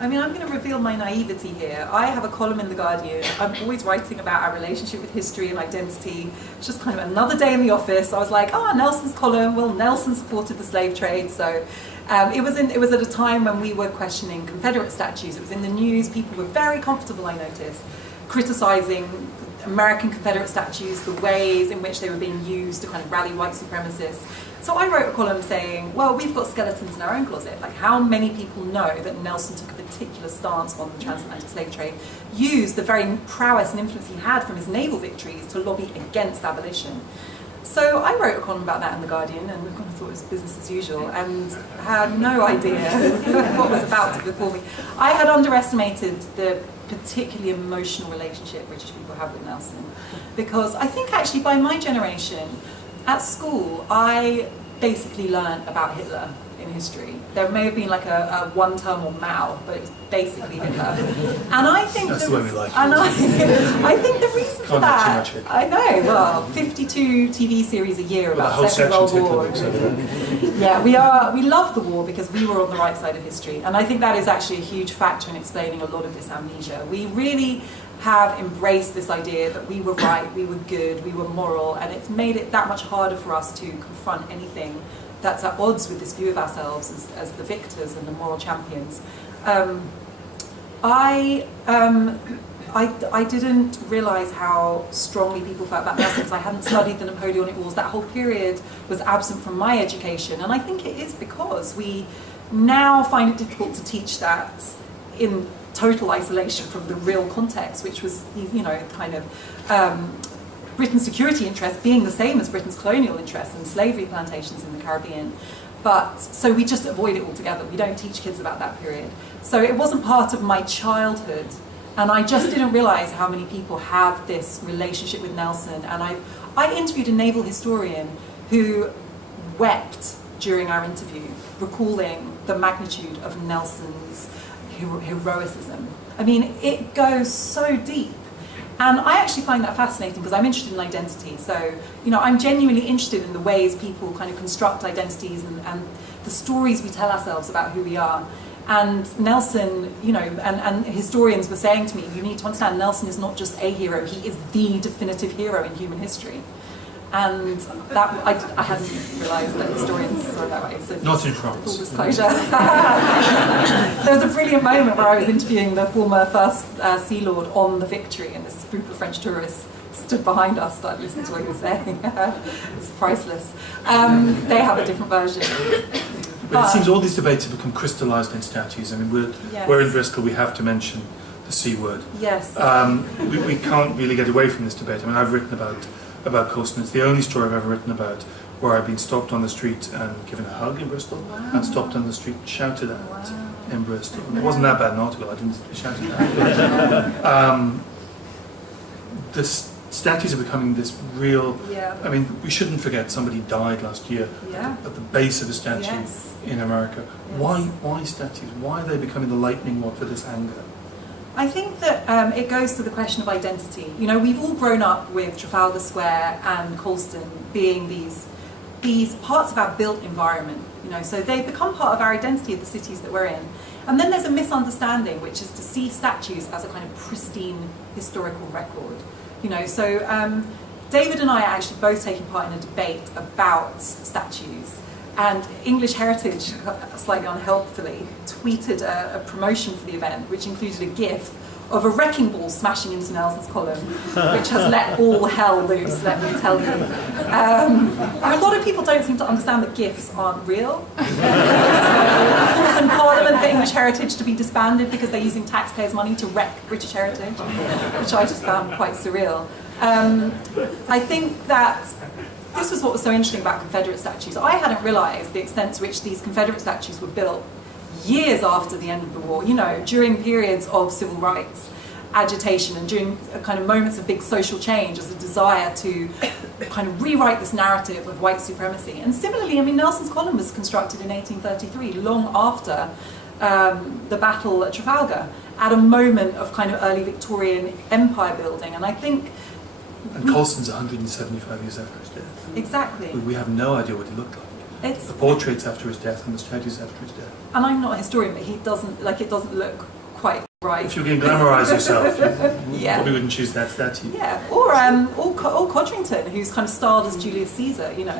I mean, I'm going to reveal my naivety here. I have a column in The Guardian. I'm always writing about our relationship with history and identity. It's just kind of another day in the office. I was like, Nelson's column. Well, Nelson supported the slave trade. So it was at a time when we were questioning Confederate statues. It was in the news. People were very comfortable, I noticed, criticising American Confederate statues, the ways in which they were being used to kind of rally white supremacists. So I wrote a column saying, well, we've got skeletons in our own closet. Like, how many people know that Nelson took a particular stance on the transatlantic slave trade, used the very prowess and influence he had from his naval victories to lobby against abolition? So I wrote a column about that in The Guardian, and I kind of thought it was business as usual, and had no idea what was about to befall me. I had underestimated the particularly emotional relationship British people have with Nelson, because I think actually by my generation, at school, I basically learned about Hitler in history. There may have been like a one term on Mao, but it's basically Hitler. And I think that's the way we like it. And I think the reason for that, I know, well, 52 TV series a year about the Second World War. Yeah, we love the war because we were on the right side of history. And I think that is actually a huge factor in explaining a lot of this amnesia. We really have embraced this idea that we were right, we were good, we were moral, and it's made it that much harder for us to confront anything that's at odds with this view of ourselves as the victors and the moral champions. I didn't realise how strongly people felt about Nelson because I hadn't studied the Napoleonic Wars. That whole period was absent from my education, and I think it is because we now find it difficult to teach that in total isolation from the real context, which was, kind of Britain's security interests being the same as Britain's colonial interests and slavery plantations in the Caribbean. But so we just avoid it altogether. We don't teach kids about that period. So it wasn't part of my childhood, and I just didn't realise how many people have this relationship with Nelson. And I interviewed a naval historian who wept during our interview, recalling the magnitude of Nelson's heroicism. I mean, it goes so deep. And I actually find that fascinating because I'm interested in identity. So, I'm genuinely interested in the ways people kind of construct identities and the stories we tell ourselves about who we are. And Nelson, and historians were saying to me, you need to understand Nelson is not just a hero, he is the definitive hero in human history. And that I hadn't realised that historians saw it that way. So not in France. Full disclosure. There was a brilliant moment where I was interviewing the former First Sea Lord on the Victory, and this group of French tourists stood behind us, started listening to what he was saying. It was priceless. They have a different version. But it seems all these debates have become crystallised in statues. I mean, we're in Bristol, we have to mention the C word. Yes. We can't really get away from this debate. I mean, I've written about Colston. It's the only story I've ever written about where I've been stopped on the street and given a hug in Bristol, and stopped on the street and shouted at in Bristol. And it wasn't that bad an article, I didn't shout it out. The statues are becoming this real, I mean, we shouldn't forget somebody died last year at the base of a statue in America. Yes. Why statues? Why are they becoming the lightning rod for this anger? I think that it goes to the question of identity. We've all grown up with Trafalgar Square and Colston being these parts of our built environment. So they become part of our identity of the cities that we're in. And then there's a misunderstanding, which is to see statues as a kind of pristine historical record. So David and I are actually both taking part in a debate about statues. And English Heritage, slightly unhelpfully, tweeted a promotion for the event, which included a GIF of a wrecking ball smashing into Nelson's column, which has let all hell loose, let me tell you. A lot of people don't seem to understand that GIFs aren't real. So, calls in Parliament for English Heritage to be disbanded because they're using taxpayers' money to wreck British heritage, which I just found quite surreal. I think that this was what was so interesting about Confederate statues. I hadn't realised the extent to which these Confederate statues were built years after the end of the war, during periods of civil rights agitation and during kind of moments of big social change as a desire to kind of rewrite this narrative of white supremacy. And similarly, I mean, Nelson's column was constructed in 1833, long after the battle at Trafalgar, at a moment of kind of early Victorian empire building. And I think... And Colston's 175 years after his death. Exactly. We have no idea what he looked like. It's, the portraits after his death and the statues after his death. and I'm not a historian, but he doesn't, like, it doesn't look quite right. If you can glamorise yourself, you Yeah. probably wouldn't choose that statue. Yeah, or Codrington, who's kind of starred as Julius Caesar, you know.